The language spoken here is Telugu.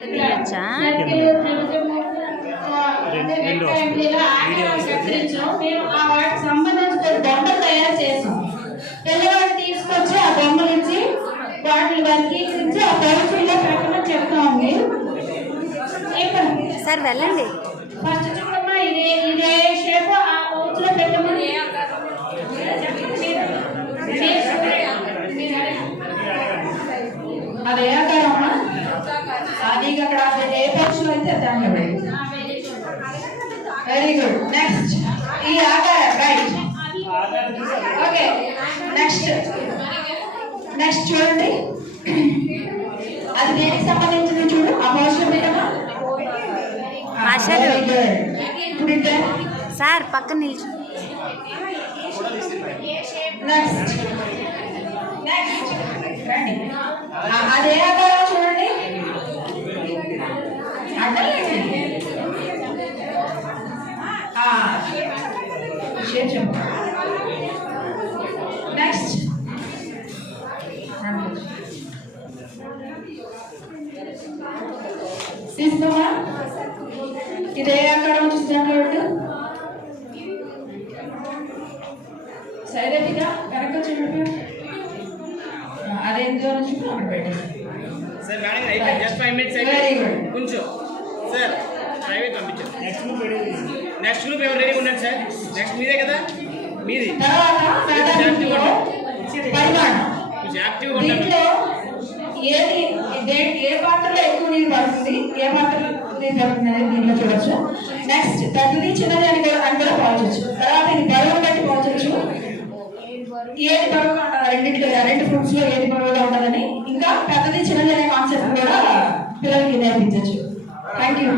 తీయచ్చా సంబంధించిన బొమ్మలు తయారు చేసాం. పిల్లవాడు తీసుకొచ్చి ఆ బొమ్మలు ఇచ్చి వాటిని వర్గీకరించి ఆ పౌచుల్లో పెట్టమని చెప్తామండి. సార్ వెళ్ళండి. ఫస్ట్ చూడమ్మా, ఇదే షేప్ ఆ పౌచులో పెట్టమని. అది ఏ ఆకారమ్మా? అది అక్కడ ఏ పౌచులో అయితే దాంట్లో వెరీ గుడ్. నెక్స్ట్ ఈ ఆకారం రైట్. ఓకే నెక్స్ట్ చూడండి, అది దేనికి సంబంధించింది చూడు. ఆ పౌచులో పెట్టమా. ఇప్పుడు సార్ పక్కన నిల్చు. నెక్స్ట్ రండి. అదే ఆకారం చూడండి. నెక్స్ట్ తీసుకోమా. ఇదే ఆకారం చూసినట్టు సైలెంట్గా కరెక్ట్ చూడండి. అదేంటో నుంచి అక్కడ పెట్టండి. సార్ మేడం అయిపోయింది. జస్ట్ 5 minutes అయిపోయింది. కొంచెం సార్ ప్రైవేట్ పంపించారు. నెక్స్ట్ గ్రూప్ ఎవరు రెడీ ఉండండి సార్. నెక్స్ట్ మీదే కదా, మీది. తర్వాత యాక్టివ్గా ఉండండి. ఏ పాత్రలో ఎక్కువ నీరు పడుతుంది, ఏ పాత్రలో నీరు పడుతుంది అనేది దీంట్లో చూడొచ్చు. నెక్స్ట్ పెద్దది చిన్నది అని కూడా పోల్చొచ్చు. తర్వాత ఇది బరువు బట్టి పోల్చొచ్చు. ఏది బరువుగా ఉంటుంది, రెండు ఫ్రూట్స్ లో ఏది బరువుగా ఉంటుందని, ఇంకా పెద్దది చిన్నది అనే కాన్సెప్ట్ కూడా పిల్లలకి నేర్పించవచ్చు. Thank you.